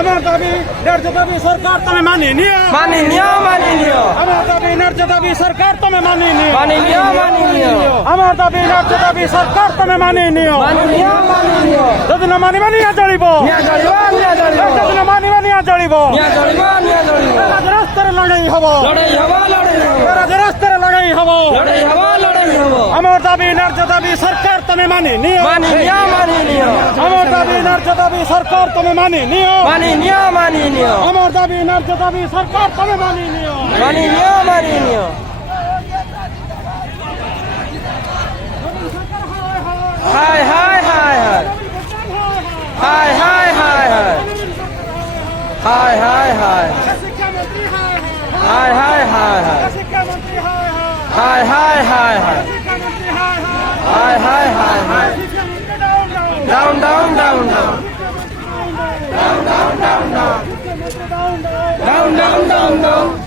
আমার দাবি ন্যায্য দাবি সরকার তুমি মানিয়ে নিও আমার দাবি ন্যায্য দাবি সরকার তুমি মানিয়ে নিও আমার দাবি ন্যায্য দাবি সরকার তুমি মানিয়ে নিও যদি না মানিবা নিয়ে চলিব যদি না মানিবা নিয়ে চলিব রাস্তায় লড়াই হব রাস্তায় লড়াই হব আমার দাবি ন্যায্য দাবি সরকার তুমি মানিয়ে নিও আমার দাবি ন্যায্য দাবি সরকার তুমি মানিয়ে নিও আমার দাবি ন্যায্য দাবি সরকার তুমি মানিয়ে নিও হায় হায় হায় হায় হায় হায় হায় হায় হায় হায় শিক্ষামন্ত্রী হায় হায় হায় হায় শিক্ষামন্ত্রী হায় হায় হায় হায় শিক্ষামন্ত্রী হায় হায় হায় হায় down down down down down down down down down down down